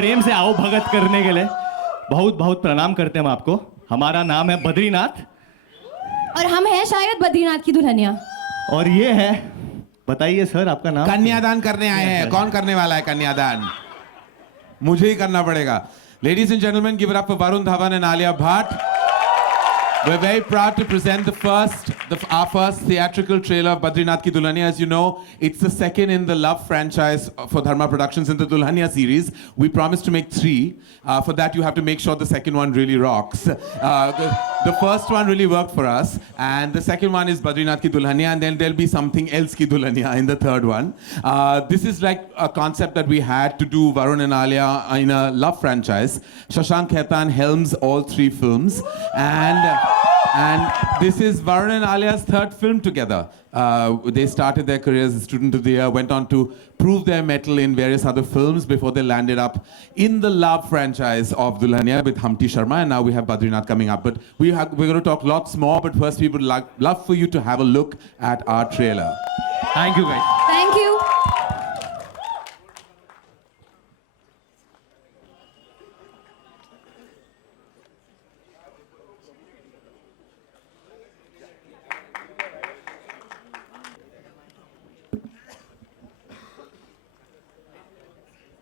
प्रेम से आओ भगत करने के लिए बहुत बहुत प्रणाम करते हैं हम आपको। हमारा नाम है बद्रीनाथ और हम हैं शायद बद्रीनाथ की दुल्हनिया। और ये है, बताइए सर आपका नाम। कन्यादान करने आए हैं। कौन करने वाला है कन्यादान? मुझे ही करना पड़ेगा। Ladies and gentlemen, give it up for Varun Dhawan and Alia Bhatt. We're very proud to present our first theatrical trailer of Badrinath Ki Dulhania. As you know, it's the second in the Love franchise for Dharma Productions in the Dulhania series. We promised to make 3. For that, you have to make sure the second one really rocks. The first one really worked for us, and the second one is Badrinath Ki Dulhania, and then there'll be something else Ki Dulhania in the third one. This is like a concept that we had to do Varun and Alia in a Love franchise. Shashank Khaitan helms all 3 films, and this is Varun and Alia's third film together. They started their careers as Student of the Year, went on to prove their mettle in various other films before they landed up in the Love franchise of Dulhania with Humpty Sharma, and now we have Badrinath coming up. But we're going to talk lots more, but first we would love for you to have a look at our trailer. Thank you guys. Thank you.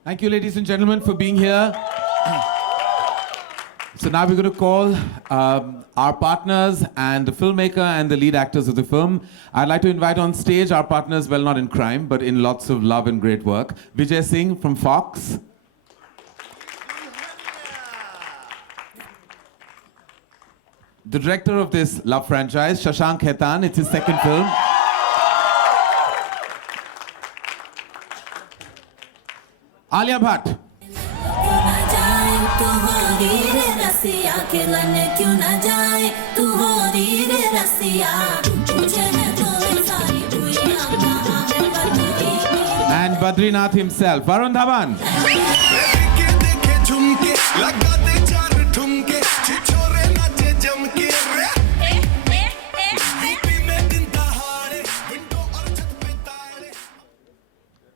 Thank you, ladies and gentlemen, for being here. So now we're going to call our partners and the filmmaker and the lead actors of the film. I'd like to invite on stage our partners, well, not in crime, but in lots of love and great work. Vijay Singh from Fox. The director of this Love franchise, Shashank Khaitan. It's his second film. Alia Bhatt. And Badrinath himself, Varun Dhawan.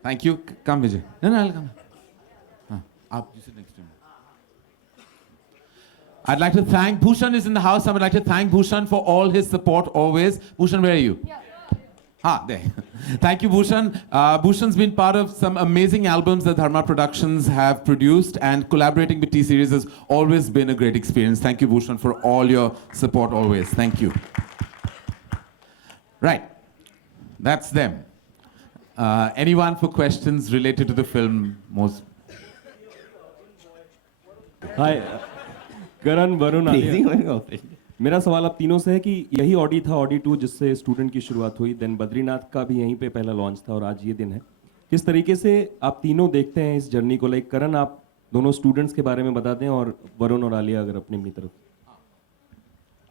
Thank you. Come, Vijay. No, I'll come. You sit next to me. I'd like to thank Bhushan is in the house. I would like to thank Bhushan for all his support always. Bhushan, where are you? Yeah. There. Thank you, Bhushan. Bhushan's been part of some amazing albums that Dharma Productions have produced, and collaborating with T-Series has always been a great experience. Thank you, Bhushan, for all your support always. Thank you. Right. That's them. Anyone for questions related to the film? हाय करण, वरुण, आलिया। मेरा सवाल आप तीनों से है कि यही Audi था, Audi 2, जिससे स्टूडेंट की शुरुआत हुई, देन बद्रीनाथ का भी यहीं पे पहला लॉन्च था और आज ये दिन है। किस तरीके से आप तीनों देखते हैं इस जर्नी को? लाइक करण, आप दोनों स्टूडेंट्स के बारे में बता दें, और वरुण और आलिया अगर अपनी तरफ।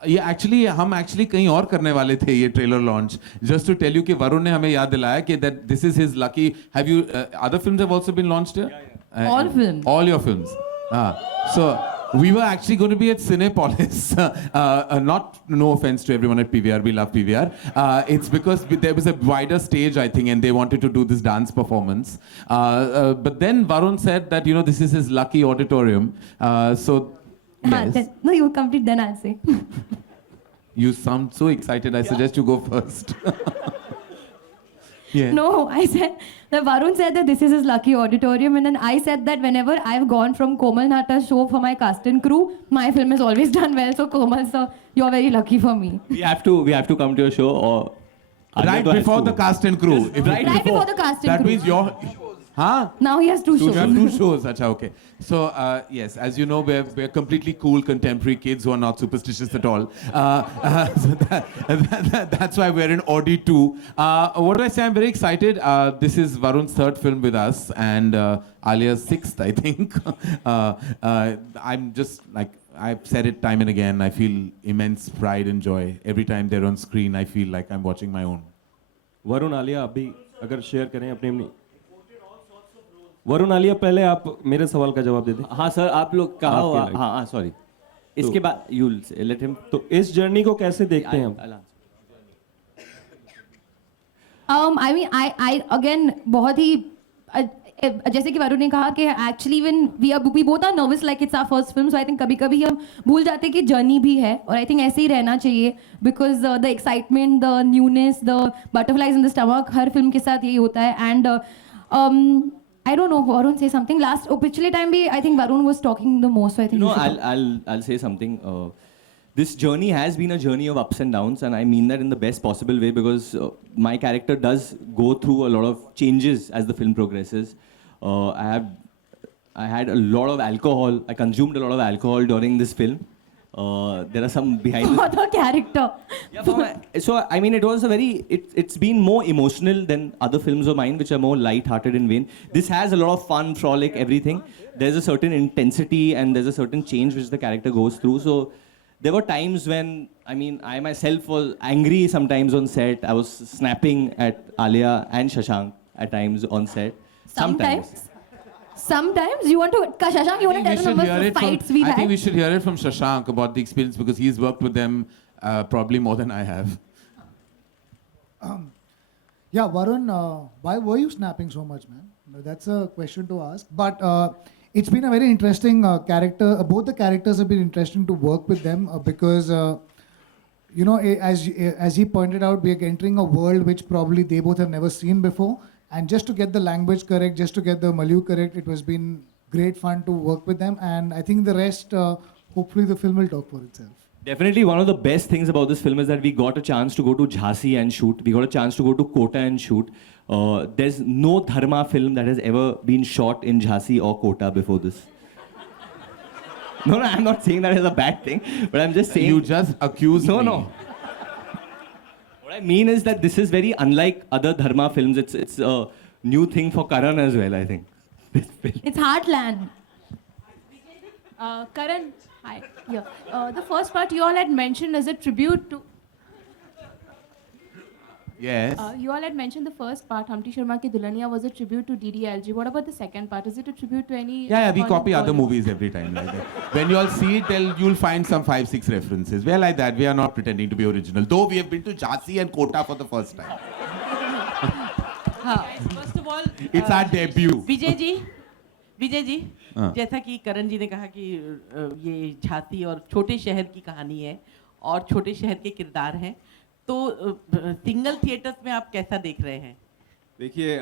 ये हम कहीं और करने वाले थे ये trailer launch. Just to tell you कि वरुण ने हमें याद दिलाया कि that this is his lucky. Have you other films have also been launched here? All films. All your films. So we were actually going to be at Cinepolis. No offense to everyone at PVR, we love PVR. It's because there was a wider stage, I think, and they wanted to do this dance performance. But then Varun said that, you know, this is his lucky auditorium. Yes. No, you complete, then I'll say. You sound so excited. I suggest you go first. Yeah. No, I said that Varun said that this is his lucky auditorium, and then I said that whenever I've gone from Komal Nata's show for my cast and crew, my film has always done well. So Komal, sir, you're very lucky for me. We have to come to your show, or right before the cast and crew. Right before the cast and crew. That means your. Huh? Now he has 2 shows. You have 2 shows. Acha, okay. So, yes, as you know, we're completely cool contemporary kids who are not superstitious at all. So that's why we're in Audi 2. What do I say? I'm very excited. This is Varun's 3rd film with us, and Alia's 6th, I think. I'm just like, I've said it time and again, I feel immense pride and joy. Every time they're on screen, I feel like I'm watching my own. Varun, Alia, आप भी अगर share करें अपने। वरुण, आलिया, पहले आप मेरे सवाल का जवाब दे दें। हाँ सर, आप लोग कहा हो। हाँ सॉरी, इसके बाद यू लेट हिम। तो इस जर्नी को कैसे देखते हैं हम? I mean, I again बहुत ही जैसे कि वरुण ने कहा कि actually when we both are nervous like it's our first film, so I think कभी कभी हम भूल जाते हैं कि जर्नी भी है, और आई थिंक ऐसे ही रहना चाहिए, because the excitement, the newness, the butterflies in the stomach, her film के साथ यही होता है. And I don't know, Varun say something. पिछले time भी I think Varun was talking the most, so I think No, you should talk. I'll say something. This journey has been a journey of ups and downs, and I mean that in the best possible way, because my character does go through a lot of changes as the film progresses. I had a lot of alcohol. I consumed a lot of alcohol during this film. There are some behind. For the character. So I mean, it was a very. It's been more emotional than other films of mine, which are more light-hearted and vain. This has a lot of fun, frolic, everything. There's a certain intensity and there's a certain change which the character goes through. So there were times when, I mean, I myself was angry sometimes on set. I was snapping at Alia and Shashank at times on set. Sometimes you want to, Shashank, you want to tell them about the fights we I had? think we should hear it from Shashank about the experience, because he's worked with them probably more than I have. Yeah, Varun, why were you snapping so much, man? That's a question to ask. But it's been a very interesting character. Both the characters have been interesting to work with them because, you know, as he pointed out, we are entering a world which probably they both have never seen before. And just to get the language correct, just to get the Malayu correct, it was been great fun to work with them. And I think the rest, hopefully the film will talk for itself. Definitely, one of the best things about this film is that we got a chance to go to Jhansi and shoot. We got a chance to go to Kota and shoot. There's no Dharma film that has ever been shot in Jhansi or Kota before this. No, I'm not saying that as a bad thing, but I'm just saying. You just accused me. No. What I mean is that this is very unlike other Dharma films. It's a new thing for Karan as well, I think. This film. It's Heartland. Karan, hi. Yeah. The first part you all had mentioned as a tribute to. Yes. You all had mentioned the first part, Humpty Sharma Ki Dulhania, was a tribute to DDLG. What about the second part? Is it a tribute to any? Yeah, we Hollywood- copy other movies every time like that. When you all see it, you'll find some 5-6 references. We are like that. We are not pretending to be original. Though we have been to Jhansi and Kota for the first time. First of all It's our debut. Vijay ji हाँ। जैसा कि करण जी ने कहा कि ये झांसी और छोटे शहर की कहानी है और छोटे शहर के किरदार हैं, तो सिंगल थिएटर्स में आप कैसा देख रहे हैं? देखिए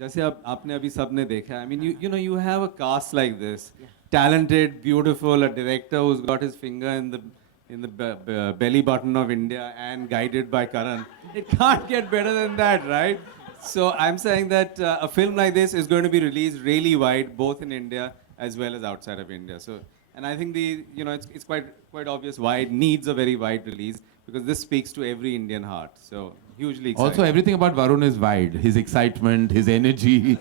जैसे आपने अभी सबने देखा, I mean you know you have a cast like this, talented, beautiful, a director who's got his finger in the belly button of India and guided by Karan. It can't get better than that, right? So I'm saying that a film like this is going to be released really wide, both in India as well as outside of India. So, and I think it's quite obvious why it needs a very wide release, because this speaks to every Indian heart. So hugely excited. Also, everything about Varun is wide. His excitement, his energy.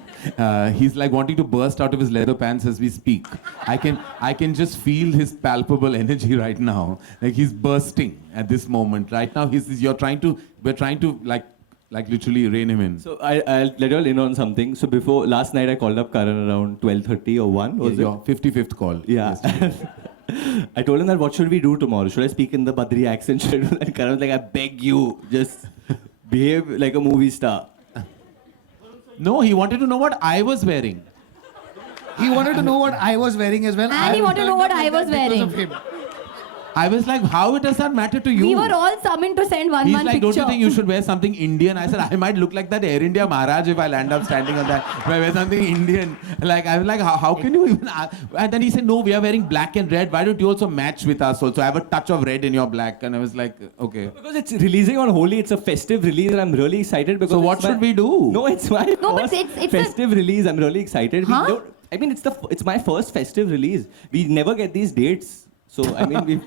He's like wanting to burst out of his leather pants as we speak. I can just feel his palpable energy right now. Like he's bursting at this moment. Right now, we're trying to like literally rein him in. So I'll let you all in on something. So last night I called up Karan around 12:30 or 1. Was Your 55th call. Yeah. I told him that what should we do tomorrow? Should I speak in the Badri accent? Should I do that? Karan was like, I beg you, just behave like a movie star. No, he wanted to know what I was wearing. He wanted to know what I was wearing as well. And he wanted to know what I was because wearing. of him. I was like, how it does not matter to you? We were all summoned to send one He's picture. like, don't you think you should wear something Indian? I said, I might look like that Air India Maharaj if I'll end up standing on that. If I wear something Indian. Like, I was like, how can you even... And then he said, no, we are wearing black and red. Why don't you also match with us also? I have a touch of red in your black. And I was like, okay. Because it's releasing on Holi, it's a festive release, and I'm really excited because. So what should we do? No, it's my No, but first it's festive release. I'm really excited. Huh? I mean, it's my first festive release. We never get these dates. So, I mean,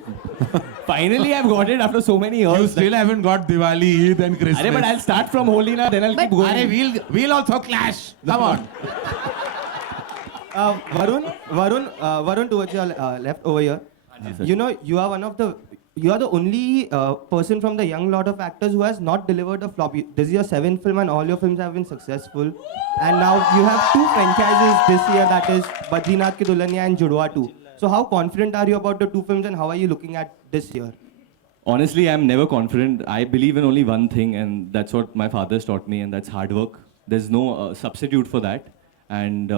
finally I've got it after so many years. You still haven't got Diwali, Eid and Christmas. But I'll start from Holi now, then I'll keep But- going. We'll also clash. Come on. Varun, towards your left over here. You know, you are the only person from the young lot of actors who has not delivered a flop. This is your 7th film and all your films have been successful. And now you have 2 franchises this year, that is Badrinath Ki Dulhania and Judwa 2. So how confident are you about the 2 films and how are you looking at this year? Honestly, I'm never confident. I believe in only one thing, and that's what my father's taught me, and that's hard work. There's no substitute for that. And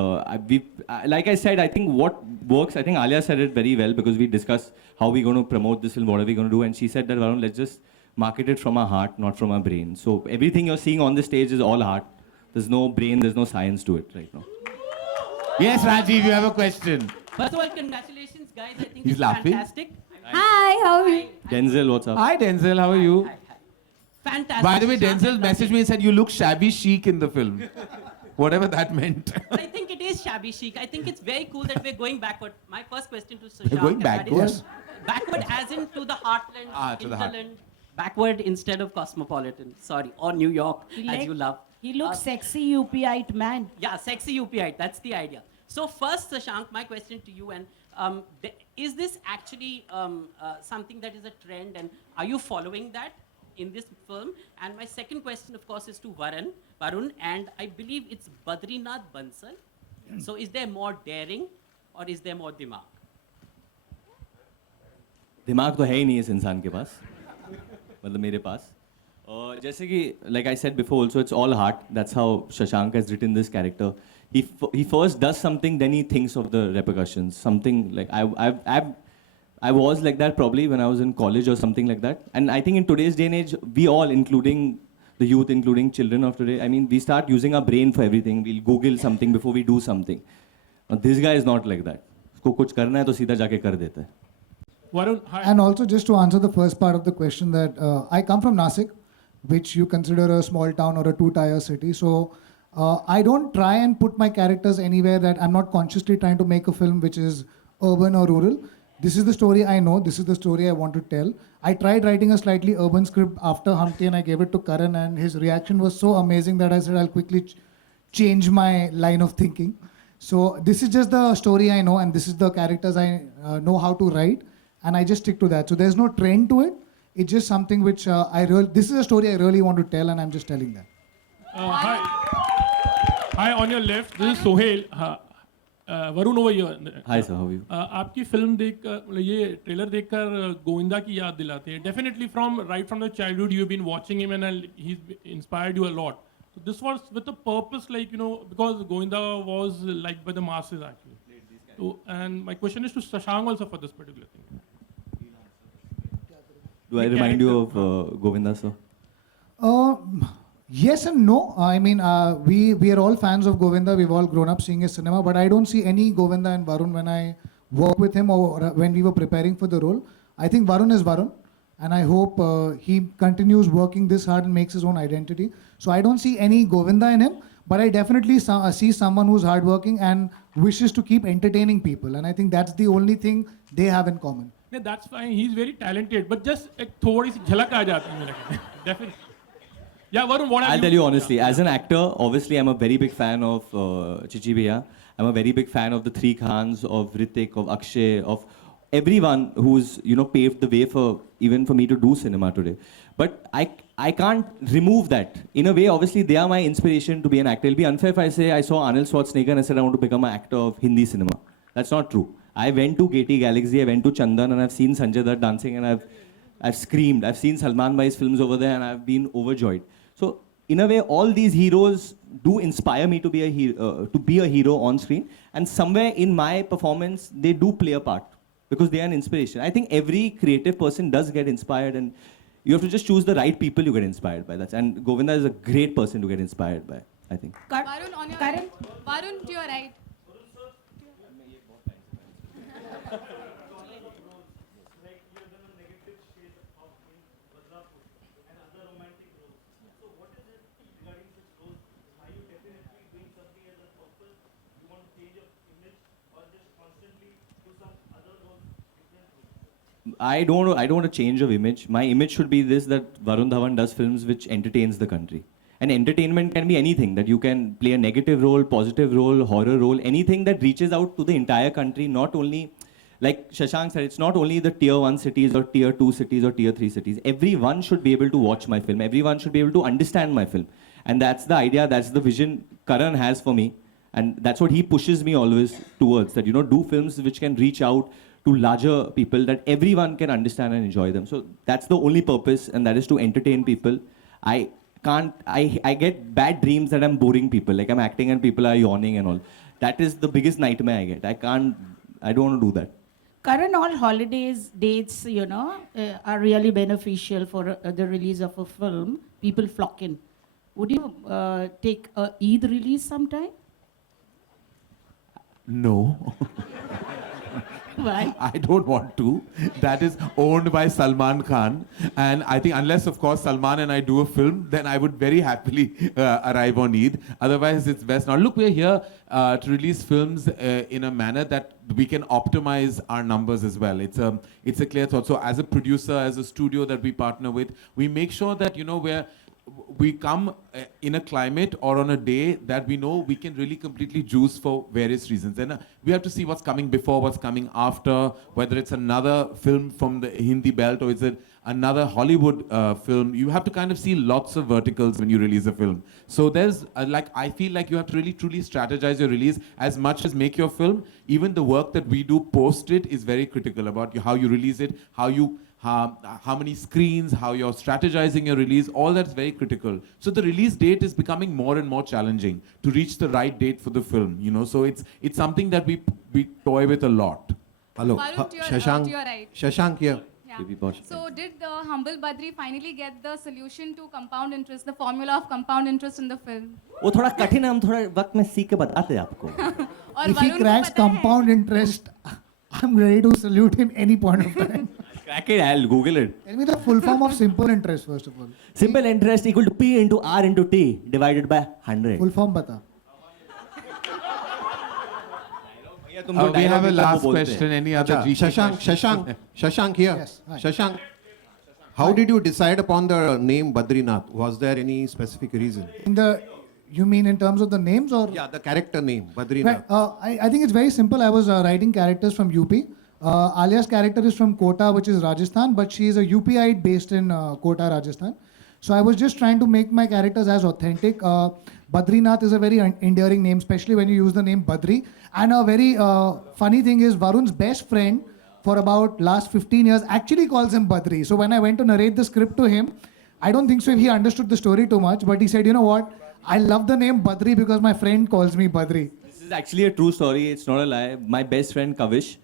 like I said, I think what works, I think Alia said it very well because we discussed how we're going to promote this film, what are we going to do. And she said that, Varun, let's just market it from our heart, not from our brain. So everything you're seeing on the stage is all heart. There's no brain, there's no science to it right now. Yes, Rajiv, you have a question. First of all, congratulations, guys. I think He's it's laughing. fantastic. Hi, how are you? Denzel, what's up? Hi, Denzel, how are you? Hi. Fantastic. By the way, Shashank, Denzel loved messaged it. me and said, you look shabby chic in the film. Whatever that meant. I think it is shabby chic. I think it's very cool that we're going backward. My first question to Shashank. We're going and that is- backwards? Backward as in to the heartland, To the heart. hinterland. Backward instead of cosmopolitan. Sorry. Or New York, as you love. He looks sexy UPite man. Yeah, sexy UPite. That's the idea. So first, Shashank, my question to you, and is this actually something that is a trend, and are you following that in this film? And my second question, of course, is to Varun, and I believe it's Badrinath Bansal. So is there more daring, or is there more dimag? दिमाग तो है ही नहीं इस इंसान के पास मतलब मेरे पास और जैसे कि like I said before also it's all heart that's how Shashank has written this character he first does something then he thinks of the repercussions something like I was like that probably when I was in college or something like that and I think in today's day and age we all including the youth including children of today I mean we start using our brain for everything we'll Google something before we do something now, this guy is not like that उसको कुछ करना है तो सीधा जाके कर देता है Varun, hi. And also, just to answer the first part of the question, that I come from Nasik, which you consider a small town or a two-tier city. So I don't try and put my characters anywhere that I'm not consciously trying to make a film which is urban or rural. This is the story I know. This is the story I want to tell. I tried writing a slightly urban script after Humpty and I gave it to Karan, and his reaction was so amazing that I said I'll quickly change my line of thinking. So this is just the story I know, and this is the characters I know how to write. And I just stick to that. So there's no trend to it. It's just something which this is a story I really want to tell, and I'm just telling that. Hi. Hi, on your left, this is Sohail. Varun over here. Hi sir, how are you? आपकी film देखकर ये trailer देखकर गोविंदा की याद दिलाते हैं. Definitely from the childhood you've been watching him and he's inspired you a lot. So this was with a purpose, like because Govinda was liked by the masses actually. So, and my question is to Shashank also for this particular thing. Do I remind you of Govinda, sir? Yes and no. I mean, we are all fans of Govinda. We've all grown up seeing his cinema, but I don't see any Govinda and Varun when I work with him or when we were preparing for the role. I think Varun is Varun, and I hope he continues working this hard and makes his own identity. So I don't see any Govinda in him, but I definitely see someone who's hardworking and wishes to keep entertaining people, and I think that's the only thing they have in common. Yeah, that's fine. He's very talented, but just एक थोड़ी सी झलक आ जाती है मेरे को. Definitely. Yeah, Varun, what are I'll tell you honestly, as an actor, obviously I'm a very big fan of Chichi Bhaiya. I'm a very big fan of the three Khans, of Hrithik, of Akshay, of everyone who's paved the way for even for me to do cinema today. But I can't remove that. In a way, obviously they are my inspiration to be an actor. It'll be unfair if I say I saw Arnold Schwarzenegger and I said I want to become an actor of Hindi cinema. That's not true. I went to KT Galaxy, I went to Chandan, and I've seen Sanjay Dutt dancing, and I've screamed. I've seen Salman Bhai's films over there, and I've been overjoyed. So in a way, all these heroes do inspire me to be a hero on screen, and somewhere in my performance, they do play a part because they are an inspiration. I think every creative person does get inspired, and you have to just choose the right people you get inspired by. And Govinda is a great person to get inspired by, I think. Varun, on your right. Varun, to your right. I don't want a change of image. My image should be this, that Varun Dhawan does films which entertains the country. And entertainment can be anything, that you can play a negative role, positive role, horror role, anything that reaches out to the entire country, not only, like Shashank said, it's not only the tier 1 cities or tier 2 cities or tier 3 cities. Everyone should be able to watch my film. Everyone should be able to understand my film. And that's the idea, that's the vision Karan has for me. And that's what he pushes me always towards, that, do films which can reach out to larger people, that everyone can understand and enjoy them. So that's the only purpose, and that is to entertain people. I can't. I get bad dreams that I'm boring people. Like I'm acting and people are yawning and all. That is the biggest nightmare I get. I don't want to do that. Karan, all holidays, dates, are really beneficial for the release of a film. People flock in. Would you take a Eid release sometime? No. Why? I don't want to. That is owned by Salman Khan. And I think unless, of course, Salman and I do a film, then I would very happily arrive on Eid. Otherwise, it's best not. Look, we're here to release films in a manner that we can optimize our numbers as well. It's a clear thought. So as a producer, as a studio that we partner with, we make sure that, we come in a climate or on a day that we know we can really completely juice for various reasons. And we have to see what's coming before, what's coming after, whether it's another film from the Hindi belt or is it another Hollywood film. You have to kind of see lots of verticals when you release a film. So there's I feel like you have to really truly strategize your release as much as make your film. Even the work that we do post it is very critical about how you release it, how many screens, how you're strategizing your release, all that's very critical. So the release date is becoming more and more challenging to reach the right date for the film, So it's something that we toy with a lot. Hello, Varun, to your right. Shashank here. Yeah. So did the humble Badri finally get the solution to compound interest, the formula of compound interest in the film? वो थोड़ा कठिन है, हम थोड़ा वक्त में सीख के बताते हैं आपको. और If he वरुण को cracks पता है? compound interest, I'm ready to salute him any point of time. Crack it, I'll Google it. Tell me the full form of simple interest first of all. Simple interest equal to P into R into T divided by 100. Full form bata. We have a last question. Any other Shashank here. Yes, hi. Shashank, how did you decide upon the name Badrinath? Was there any specific reason? You mean in terms of the names or? Yeah, the character name, Right. Badrinath. I think it's very simple. I was writing characters from UP. Alia's character is from Kota, which is Rajasthan, but she is a UPite based in Kota, Rajasthan. So I was just trying to make my characters as authentic. Badrinath is a very endearing name, especially when you use the name Badri. And a very funny thing is Varun's best friend for about last 15 years actually calls him Badri. So when I went to narrate the script to him, I don't think so if he understood the story too much, but he said, you know what? I love the name Badri because my friend calls me Badri. This is actually a true story. It's not a lie. My best friend Kavish,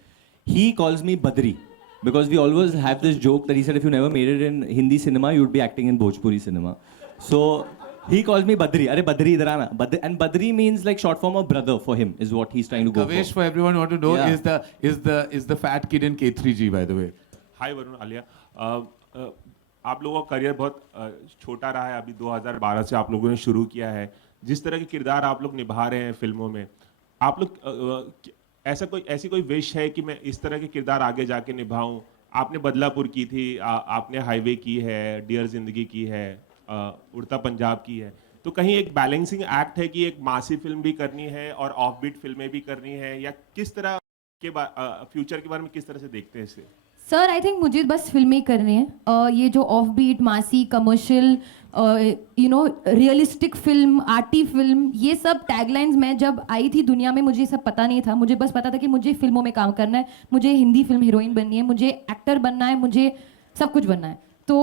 he calls me Badri because we always have this joke that he said if you never made it in Hindi cinema, you'd be acting in Bhojpuri cinema. So he calls me Badri. Arey Badri, idhar aana. And Badri means like short form of brother for him is what he's trying to go Kavesh, for. for everyone who want to know, Yeah. is the fat kid in K3G, by the way. हाय वरुण आलिया आप लोगों का career बहुत छोटा रहा है अभी 2012 से आप लोगों ने शुरू किया है जिस तरह के किरदार आप लोग निभा रहे हैं फिल्मों में आप लोग ऐसी कोई विश है कि मैं इस तरह के किरदार आगे जाके निभाऊं आपने बदलापुर की थी आपने हाईवे की है डियर जिंदगी की है उड़ता पंजाब की है तो कहीं एक बैलेंसिंग एक्ट है कि एक मासी फिल्म भी करनी है और ऑफ बीट फिल्में भी करनी है या किस तरह के फ्यूचर के बारे में किस तरह से देखते हैं इसे सर आई थिंक मुझे बस फिल्में करनी है ये जो off beat massy commercial realistic film arty film ये सब टैगलाइंस मैं जब आई थी दुनिया में मुझे सब पता नहीं था मुझे बस पता था कि मुझे फिल्मों में काम करना है मुझे हिंदी फिल्म हीरोइन बननी है मुझे एक्टर बनना है मुझे सब कुछ बनना है तो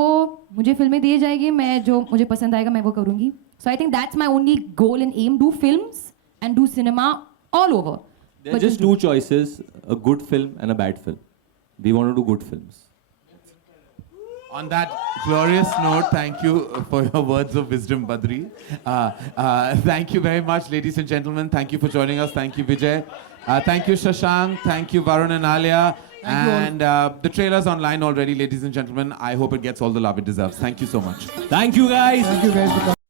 मुझे फिल्में दी जाएगी मैं जो मुझे पसंद आएगा मैं वो करूँगी so I think that's my only goal and am do films and do cinema all over There are just two choices, a good film and a bad film. We want to do good films. On that glorious note, thank you for your words of wisdom, Badri. Thank you very much, ladies and gentlemen. Thank you for joining us. Thank you, Vijay. Thank you, Shashank. Thank you, Varun and Alia. And the trailer's online already, ladies and gentlemen. I hope it gets all the love it deserves. Thank you so much. Thank you, guys. Thank you guys for coming.